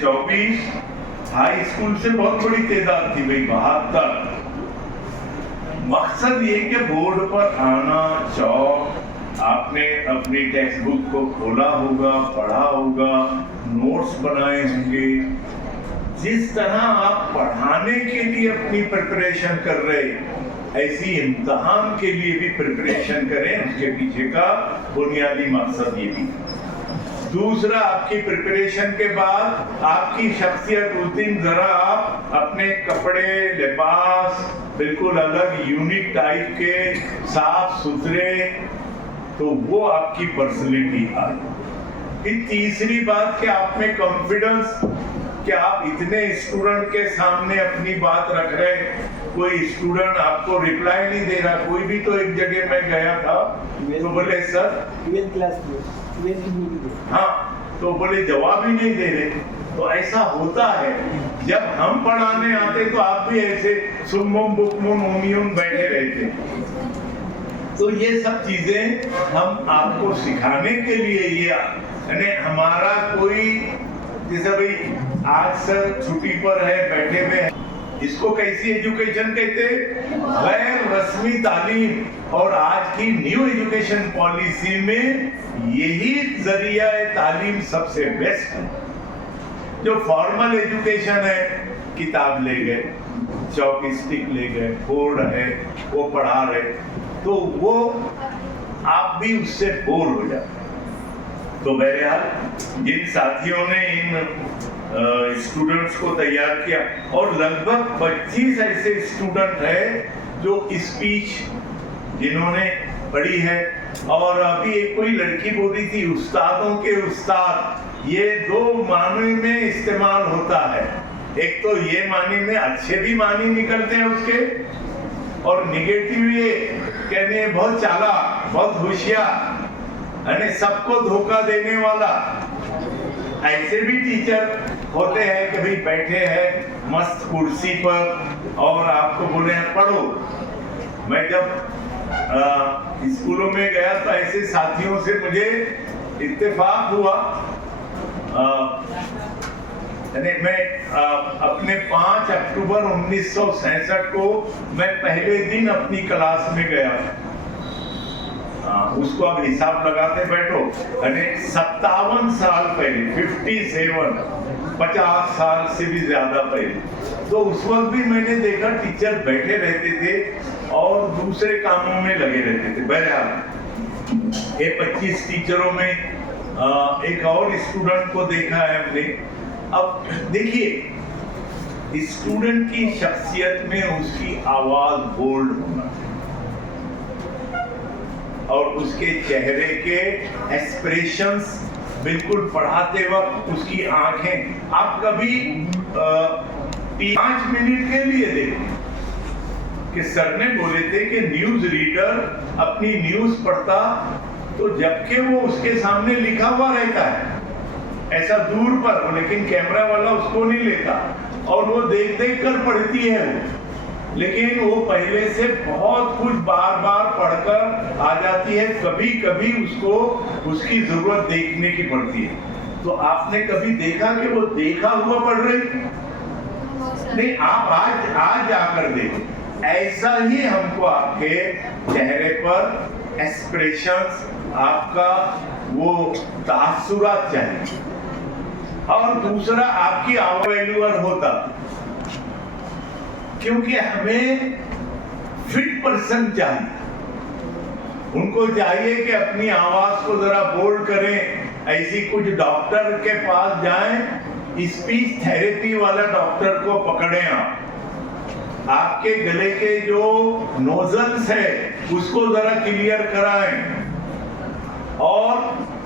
24 high school से बहुत बड़ी तादाद थी भाई, 72। मकसद ये कि बोर्ड पर आना, चौक, आपने अपनी टेक्स्ट बुक को खोला होगा, पढ़ा होगा, नोट्स बनाए होंगे। जिस तरह आप पढ़ाने के लिए अपनी प्रिपरेशन कर रहे, ऐसी इम्तिहान के लिए भी प्रिपरेशन करें। उसके पीछे का बुनियादी मकसद ये भी। दूसरा, आपकी प्रिपरेशन के बाद आपकी शख्सियत उस दिन जरा आप अपने कपड़े, लिबास बिल्कुल अलग, यूनिक टाइप के, साफ सुथरे, तो वो आपकी पर्सनैलिटी आई। फिर तीसरी बात कि आप में कॉन्फिडेंस, कि आप इतने स्टूडेंट के सामने अपनी बात रख रहे, कोई स्टूडेंट आपको रिप्लाई नहीं दे रहा। कोई भी तो एक जगह मैं गया था तो बोले सर 12th क्लास में हाँ, तो बोले जवाब ही नहीं दे रहे। तो ऐसा होता है, जब हम पढ़ाने आते तो आप भी ऐसे सुम्मुम बुकमुम उमियुम बैठे रहते। तो ये सब चीजें हम आपको सिखाने के लिए, ये यानी हमारा कोई, जैसे भाई आज सर छुट्टी पर है, बैठे हुए हैं, इसको कैसी एजुकेशन कहते हैं? गैर रस्मी तालीम। और आज की न्यू एजुकेशन पॉलिसी में यही जरिया तालीम सबसे बेस्ट है। जो फॉर्मल एजुकेशन है, किताब ले गए, चौक स्टिक ले गए, बोर्ड है, वो पढ़ा रहे, तो वो आप भी उससे बोर हो जाते। तो बहरहाल जिन साथियों ने इन स्टूडेंट्स को तैयार किया, और लगभग 25 ऐसे स्टूडेंट हैं जो स्पीच जिन्होंने पढ़ी है। और अभी एक कोई लड़की बोल रही थी, उस्तादों के उस्ताद, ये दो माने में इस्तेमाल होता है। एक तो ये माने में अच्छे भी माने निकलते हैं उसके, और निगेटिव ये कहने बहुत चालाक, बहुत होशियार, यानी सबको धोखा देने वाला। ऐसे भी टीचर होते हैं कि भाई बैठे हैं मस्त कुर्सी पर और आपको बोले हैं पढ़ो। मैं जब स्कूलों में गया तो ऐसे साथियों से मुझे इत्तेफाक हुआ। मैं अपने 5 अक्टूबर 1967 को मैं पहले दिन अपनी क्लास में गया। उसको अब हिसाब लगाते बैठो, 57 साल पहले, 57, 50 साल से भी ज्यादा पहले। तो उस वक्त भी मैंने देखा टीचर बैठे रहते थे और दूसरे कामों में लगे रहते थे। बहरहाल ये 25 टीचरों में एक और स्टूडेंट को देखा है हमने। अब देखिए, स्टूडेंट की शख्सियत में उसकी आवाज बोल्ड होना और उसके चेहरे के एक्सप्रेशंस, बिल्कुल पढ़ाते वक्त उसकी आंखें, आप कभी 5 मिनट के लिए देखें कि सर ने बोले थे कि न्यूज रीडर अपनी न्यूज पढ़ता तो जबकि वो उसके सामने लिखा हुआ रहता है ऐसा दूर पर, लेकिन कैमरा वाला उसको नहीं लेता और वो देख देख कर पढ़ती है वो, लेकिन वो पहले से बहुत कुछ बार बार पढ़कर आ जाती है। कभी कभी उसको उसकी जरूरत देखने की पड़ती है। तो आपने कभी देखा कि वो देखा हुआ पढ़ रही? नहीं, आप आज आकर देखो, ऐसा ही हमको आपके चेहरे पर एक्सप्रेशंस, आपका वो तासुरात चाहिए। और दूसरा, आपकी आवाज़ होता, क्योंकि हमें फिट पर्सन चाहिए। उनको चाहिए कि अपनी आवाज को जरा बोल्ड करें। ऐसी कुछ डॉक्टर के पास जाएं, स्पीच थेरेपी वाला डॉक्टर को पकड़ें, आपके गले के जो नोजल्स है उसको जरा क्लियर कराएं। और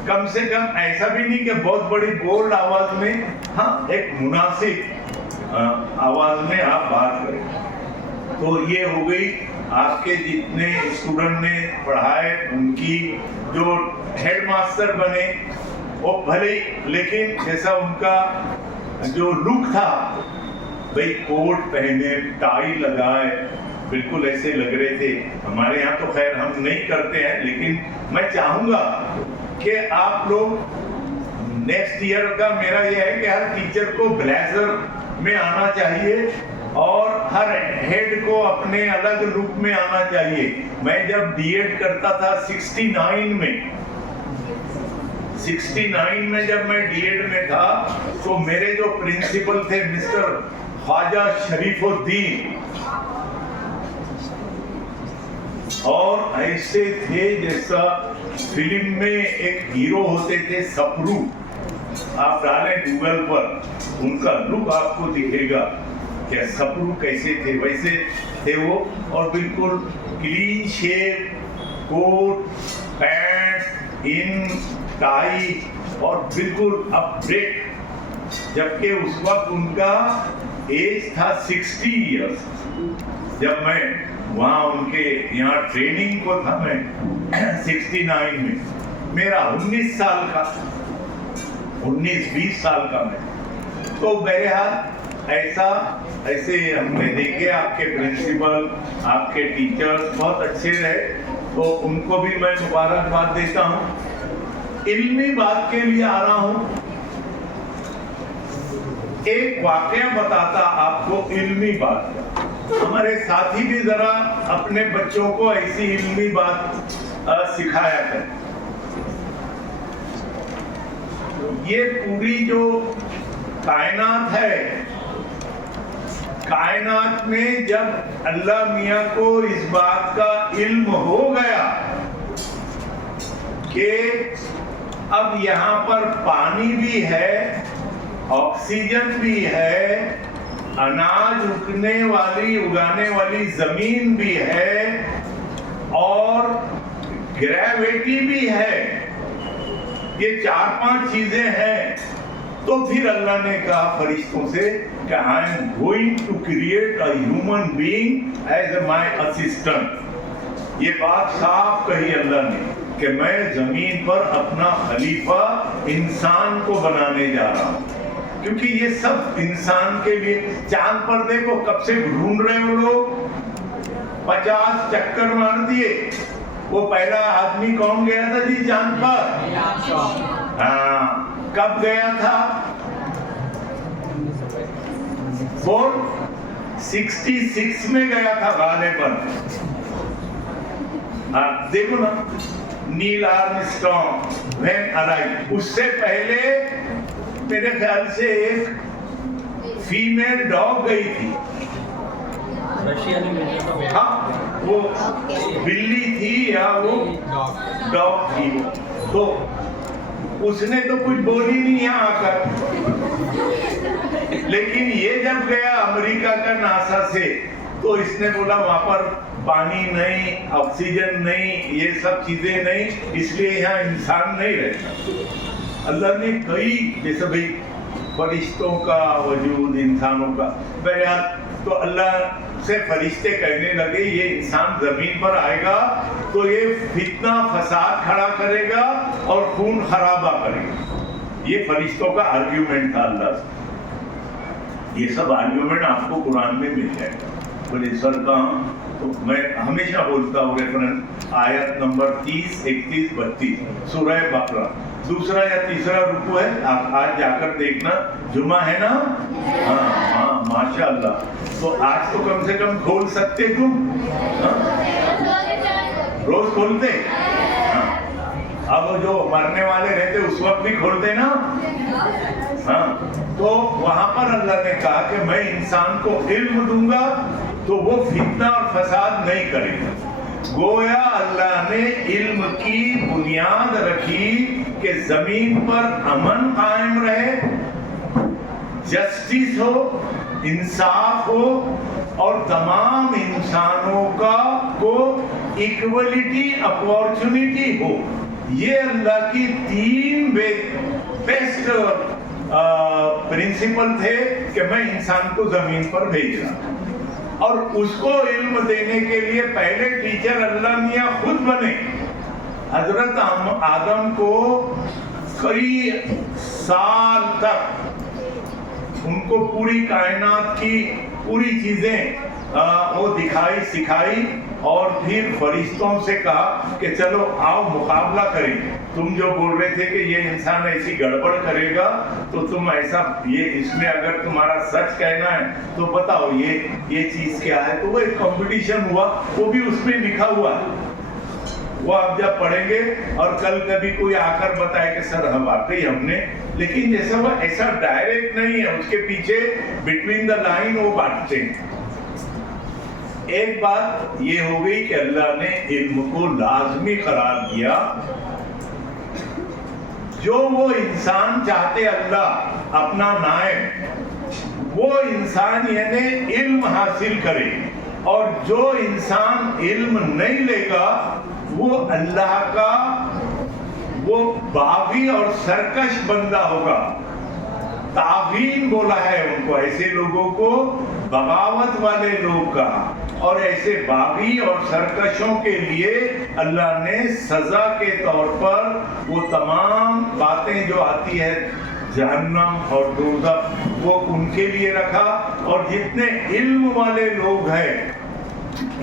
कम से कम ऐसा भी नहीं कि बहुत बड़ी बोल्ड आवाज में, हाँ, एक मुनासिब आवाज में आप बात करें। तो ये हो गई आपके जितने स्टूडेंट ने पढ़ाए, उनकी जो हेडमास्टर बने वो भले, लेकिन जैसा उनका जो लुक था, भाई कोट पहने, टाई लगाए, बिल्कुल ऐसे लग रहे थे। हमारे यहाँ तो खैर हम नहीं करते हैं, लेकिन मैं चाहूंगा कि आप लोग नेक्स्ट ईयर का मेरा ये है कि हर टीचर को ब्लेजर में आना चाहिए और हर हेड को अपने अलग लुक में आना चाहिए। मैं जब बीएड करता था 69 में जब मैं डीएड में था, तो मेरे जो प्रिंसिपल थे मिस्टर ख्वाजा शरीफुद्दीन, और ऐसे थे जैसा फिल्म में एक हीरो होते थे सपरू। आप डालें गूगल पर, उनका लुक आपको दिखेगा क्या सपरू कैसे थे, वैसे थे वो। और बिल्कुल क्लीन शेव, कोट पैंट, इन टाई और बिल्कुल अपडेट। जबकि उस वक्त उनका एज था 60 इयर्स। जब मैं वहाँ उनके यहाँ ट्रेनिंग को था, मैं 69 में, मेरा 19 साल का, 19-20 साल का मैं। तो बहरहाल ऐसे हमने देखे आपके प्रिंसिपल, आपके टीचर्स बहुत अच्छे रहे, तो उनको भी मैं मुबारकबाद देता हूँ। इल्मी बात के लिए आ रहा हूँ, एक वाकया बताता आपको इल्मी बात का। हमारे साथी भी जरा अपने बच्चों को ऐसी इल्मी बात सिखाया करें। ये पूरी जो कायनात है, कायनात में जब अल्लाह मियाँ को इस बात का इल्म हो गया कि अब यहाँ पर पानी भी है, ऑक्सीजन भी है, अनाज उगाने वाली जमीन भी है और ग्रेविटी भी है, ये 4-5 चीजें हैं, तो फिर अल्लाह ने कहा फरिश्तों से कि I am going to create a human being as my assistant. ये बात साफ कही अल्लाह ने कि मैं जमीन पर अपना खलीफा इंसान को बनाने जा रहा हूँ, क्योंकि ये सब इंसान के लिए। चांद पर देखो कब से ढूंढ रहे हो लोग, 50 चक्कर मार दिए। वो पहला आदमी कौन गया था जी चांद पर? हाँ, कब गया था? 66 में गया था गालिबन। आप देखो ना, नील आर्मस्ट्रॉन्ग व्हेन अराइव्ड। उससे पहले मेरे ख्याल से एक फीमेल डॉग गई थी। हाँ, वो बिल्ली थी या वो डॉग थी। तो उसने तो कुछ बोली नहीं यहाँ आकर, लेकिन ये जब गया अमेरिका का नासा से, तो इसने बोला वहां पर पानी नहीं, ऑक्सीजन नहीं, ये सब चीजें नहीं, इसलिए यहाँ इंसान नहीं रहता। अल्लाह ने कई, जैसे भाई फरिश्तों का वजूद, इंसानों का, बहरहाल तो अल्लाह से फरिश्ते कहने लगे ये इंसान जमीन पर आएगा तो ये फितना फसाद खड़ा करेगा और खून खराबा करेगा। ये फरिश्तों का आर्ग्यूमेंट था अल्लाह से। ये सब आर्ग्यूमेंट आपको कुरान में मिल जाएगा। बोले सर कहाँ? तो मैं हमेशा बोलता हूँ रेफरेंस आयत नंबर 30, 31, 32 सूरह बकरा, दूसरा या तीसरा रुकू है। आप आज जाकर देखना, जुमा है ना? हाँ, माशाअल्लाह। तो आज तो कम से कम खोल सकते तुम? रोज खोलते? अब जो मरने वाले रहते उस वक्त भी खोलते ना? हाँ, तो वहां पर अल्लाह ने कहा कि मैं इंसान को इल्म दूंगा तो वो फितना और फसाद नहीं करेगा। गोया अल्लाह ने इल्म की बुनियाद रखी कि जमीन पर अमन कायम रहे, जस्टिस हो, इंसाफ हो और तमाम इंसानों का को इक्वलिटी अपॉर्चुनिटी हो। ये अल्लाह की 3 बेस्ट प्रिंसिपल थे कि मैं इंसान को जमीन पर भेज रहा। और उसको इल्म देने के लिए पहले टीचर अल्लाह मियाँ खुद बने। हजरत आदम को कई साल तक उनको पूरी कायनात की पूरी चीजें वो दिखाई सिखाई और फिर फरिश्तों से कहा कि चलो आओ मुकाबला करें। तुम जो बोल रहे थे कि ये इंसान ऐसी गड़बड़ करेगा तो तुम ऐसा ये इसमें अगर तुम्हारा सच कहना है तो बताओ ये चीज क्या है। तो वो एक कंपटीशन हुआ, वो भी उसमें लिखा हुआ है, वो आप जब पढ़ेंगे और कल कभी कोई आकर बताए कि सर हम वाकई हमने, लेकिन जैसे वो ऐसा डायरेक्ट नहीं है, उसके पीछे बिटवीन द लाइन वो बांटते हैं। एक बात ये हो गई कि अल्लाह ने इल्म को लाजमी करार दिया। जो वो इंसान चाहते अल्लाह अपना नायब, वो इंसान यानी इल्म हासिल करे, और जो इंसान इल्म नहीं लेगा वो अल्लाह का वो बागी और सरकश बंदा होगा। तावीन बोला है उनको, ऐसे लोगों को बगावत वाले लोग का, और ऐसे बागी और सरकशों के लिए अल्लाह ने सजा के तौर पर वो तमाम बातें जो आती है जहन्नम और दोज़ख, वो उनके लिए रखा। और जितने इल्म वाले लोग हैं,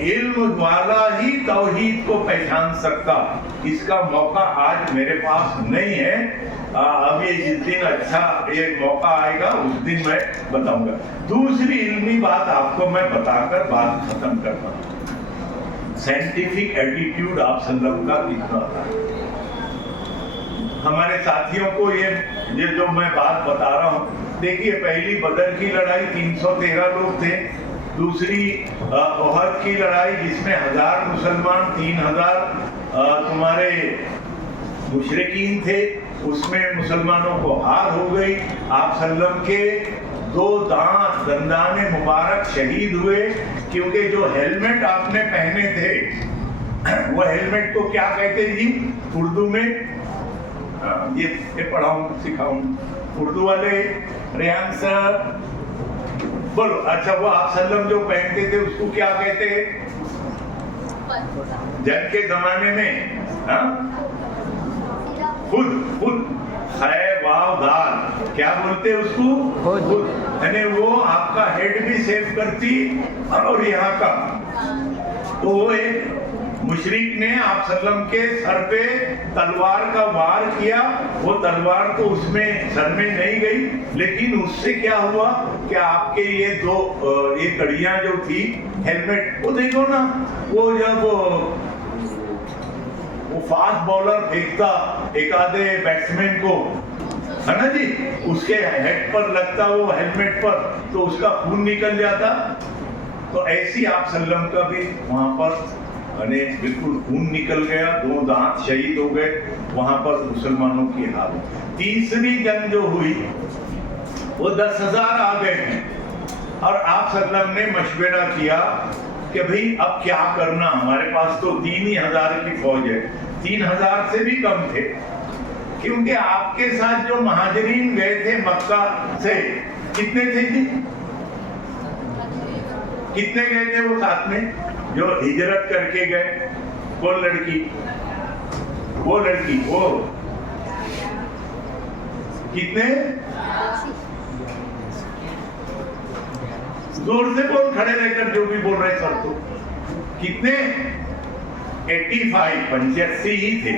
इल्म वाला ही तौहीद को पहचान सकता, इसका मौका आज मेरे पास नहीं है। अभी जिस दिन अच्छा एक मौका आएगा उस दिन मैं बताऊंगा। दूसरी इल्मी बात आपको मैं बताकर बात खत्म करता हूँ। साइंटिफिक एटीट्यूड आप सल्लम का कितना था। हमारे साथियों को ये जो मैं बात बता रहा हूँ, देखिए पहली बदर की लड़ाई 313 लोग थे, दूसरी ओहद की लड़ाई जिसमें 1000 मुसलमान 3000 तुम्हारे मुशरिकीन थे, उसमें मुसलमानों को हार हो गई। आप सल्लम के 2 दंदाने मुबारक शहीद हुए, क्योंकि जो हेलमेट आपने पहने थे वो हेलमेट को क्या कहते जी उर्दू में? ये पढ़ाऊं सिखाऊं उर्दू वाले रेहान सर बोलो। अच्छा, वो आप सल्लम जो पहनते थे उसको क्या कहते हैं जंग के जमाने में? खुद दाल क्या बोलते उसको? खुद, यानी वो आपका हेड भी सेव करती और यहाँ का। तो वो एक मुशरिक ने आप सल्लम के सर पे तलवार का वार किया, वो तलवार तो उसमें सर में नहीं गई, लेकिन उससे क्या हुआ कि आपके ये ये कड़ियां जो थी हेलमेट, वो देखो ना, वो जब वो फास्ट बॉलर फेंकता एक आधे बैट्समैन को, है ना जी, उसके हेड पर लगता वो हेलमेट पर, तो उसका खून निकल जाता। तो ऐसी आप सल्लम का भी वहां पर बिल्कुल खून निकल गया, 2 दांत शहीद हो गए, वहां पर मुसलमानों की हालत। तीसरी जंग जो हुई वो 10,000 आ गए हैं, और आप सल्लम ने मशवरा किया कि भाई अब क्या करना, हमारे पास तो 3,000 की फौज है, 3,000 से भी कम थे, क्योंकि आपके साथ जो महाजरीन गए थे मक्का से, कितने थे जी? कितने गए थे वो साथ में जो हिजरत करके गए? वो लड़की वो कितने? जोर से बोल, खड़े रहकर जो भी बोल रहे सर, तो कितने? 85 ही थे,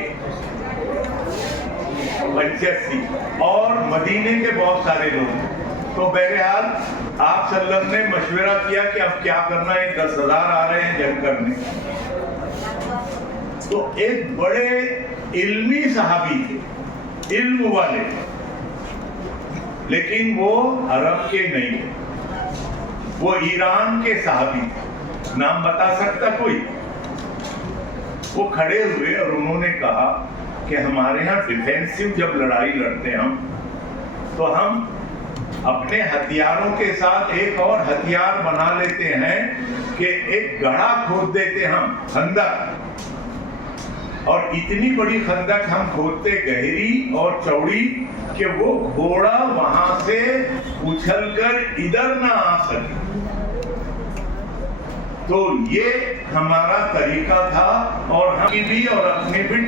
85, और मदीने के बहुत सारे लोग। तो बहरहाल आप सल्लम ने मशवरा किया कि अब क्या करना है, 10,000 आ रहे हैं जंग करने। तो एक बड़े इल्मी सहाबी थे, इल्म वाले, लेकिन वो अरब के नहीं थे, वो ईरान के सहाबी, नाम बता सकता कोई? वो खड़े हुए और उन्होंने कहा कि हमारे यहाँ डिफेंसिव जब लड़ाई लड़ते हैं हम, तो हम अपने हथियारों के साथ एक और हथियार बना लेते हैं कि एक गड्ढा खोद देते हम, खंदक, और इतनी बड़ी खंदक हम खोदते गहरी और चौड़ी कि वो घोड़ा वहां से उछलकर इधर ना आ सके। तो ये हमारा तरीका था, और हम भी और अपने भी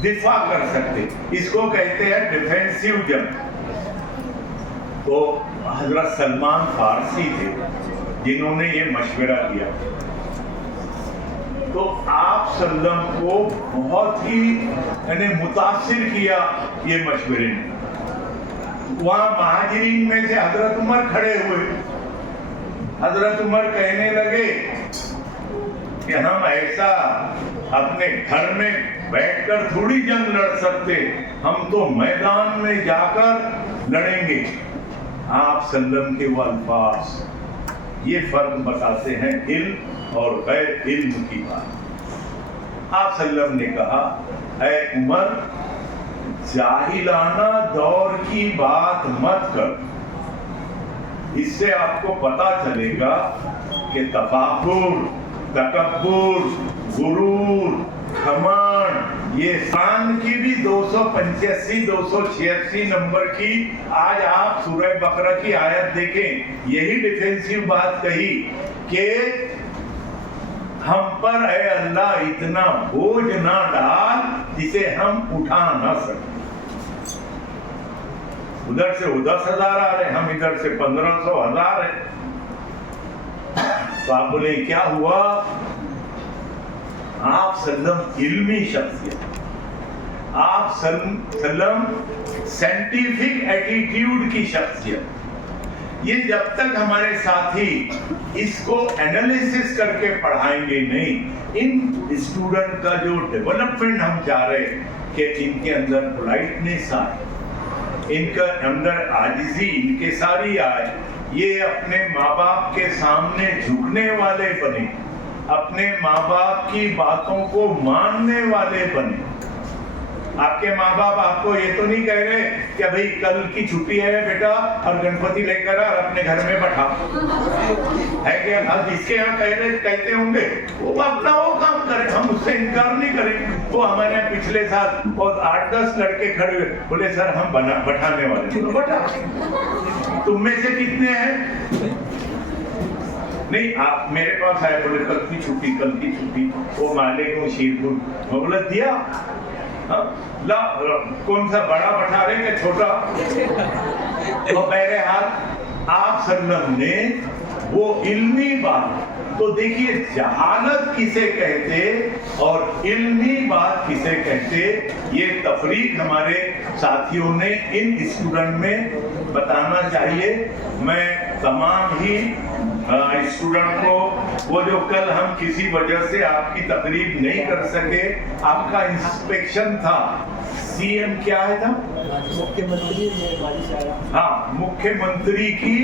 दिफा कर सकते, इसको कहते हैं डिफेंसिव जंग। तो हजरत सलमान फारसी थे, जिन्होंने ये मशवरा दिया। तो आप सल्लम को बहुत ही यानी मुतासिर किया ये मशवरे ने। वहां महाजिरीन में से हजरत उमर खड़े हुए। हजरत उमर कहने लगे कि हम ऐसा अपने घर में बैठकर थोड़ी जंग लड़ सकते, हम तो मैदान में जाकर लड़ेंगे। आप सल्लम के वो अल्फाज ये फर्क बताते हैं इल्म और गैर इल्म की बात। आप सल्लम ने कहा, ऐ उमर, जाहिलाना दौर की बात मत कर। इससे आपको पता चलेगा कि तफाकुर, तकब्बुर, गुरूर, घमंड, ये शान की भी 285 286 नंबर की आज आप सूरह बकरा की आयत देखें, यही डिफेंसिव बात कही कि हम पर ऐ अल्लाह इतना बोझ ना डाल जिसे हम उठा ना सकें। उधर से 10,000 आ रहे, हम इधर से 1500 1000 है। तो आप बोले क्या हुआ? आप सल्लम इल्मी शख्सियत, आप सल्लम साइंटिफिक एटीट्यूड की शख्सियत। ये जब तक हमारे साथी इसको एनालिसिस करके पढ़ाएंगे नहीं, इन स्टूडेंट का जो डेवलपमेंट हम चाह रहे कि इनके अंदर पोलाइटनेस आए, इनका अंदर आजिजी इनके सारी आए, ये अपने माँ बाप के सामने झुकने वाले बने, अपने माँ बाप की बातों को मानने वाले बने। आपके माँ बाप आपको ये तो नहीं कह रहे कि भाई कल की छुट्टी है बेटा और गणपति लेकर आ और अपने घर में बैठा है क्या? अब जिसके यहाँ कहते होंगे वो अपना वो काम करे, हम उससे इनकार नहीं करें। वो हमारे यहाँ पिछले साल और 8-10 लड़के खड़े हुए, बोले सर हम बैठाने वाले, तो बैठा। तुम में से कितने हैं? नहीं, आप मेरे पास आए, बोले कल की छुट्टी, वो माले को शीरपुर, मैं बोला दिया। हाँ? ला कौन सा बड़ा बैठा रहे क्या छोटा? तो मेरे हाथ आप सल्लम ने वो इल्मी बात, तो देखिए जहालत किसे कहते और इल्मी बात किसे कहते, ये तफरीक हमारे साथियों ने इन स्टूडेंट में बताना चाहिए। मैं तमाम ही स्टूडेंट को, वो जो कल हम किसी वजह से आपकी तकरीब नहीं कर सके, आपका इंस्पेक्शन था, सीएम क्या है था? मुख्यमंत्री हाँ, मुख्यमंत्री की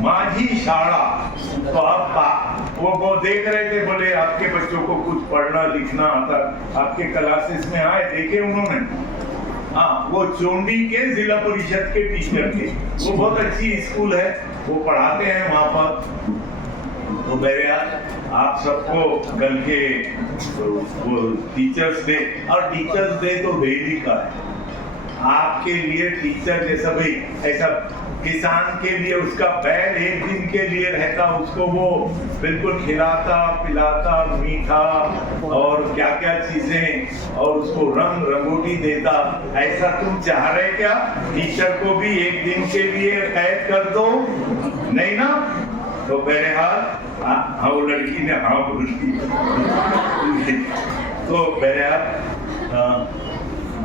माझी शाला। तो आप वो देख रहे थे, बोले आपके बच्चों को कुछ पढ़ना लिखना आता, आपके क्लासेस में आए, देखे उन्होंने। हाँ, वो चोंडी के जिला परिषद के टीचर थे, वो बहुत अच्छी स्कूल है, वो पढ़ाते हैं वहाँ पर। तो मेरे आप सबको कल के वो टीचर्स डे, और टीचर्स डे तो डेली का है आपके लिए। टीचर जैसा भाई ऐसा किसान के लिए उसका बैल एक दिन के लिए रहता, उसको वो बिल्कुल खिलाता पिलाता, मीठा और क्या क्या चीजें, और उसको रंग रंगोटी देता, ऐसा तुम चाह रहे क्या? टीचर को भी एक दिन के लिए कैद कर दो, नहीं ना? तो बहरहाल हाँ, वो लड़की ने हाँ बोल दी। तो बहरहाल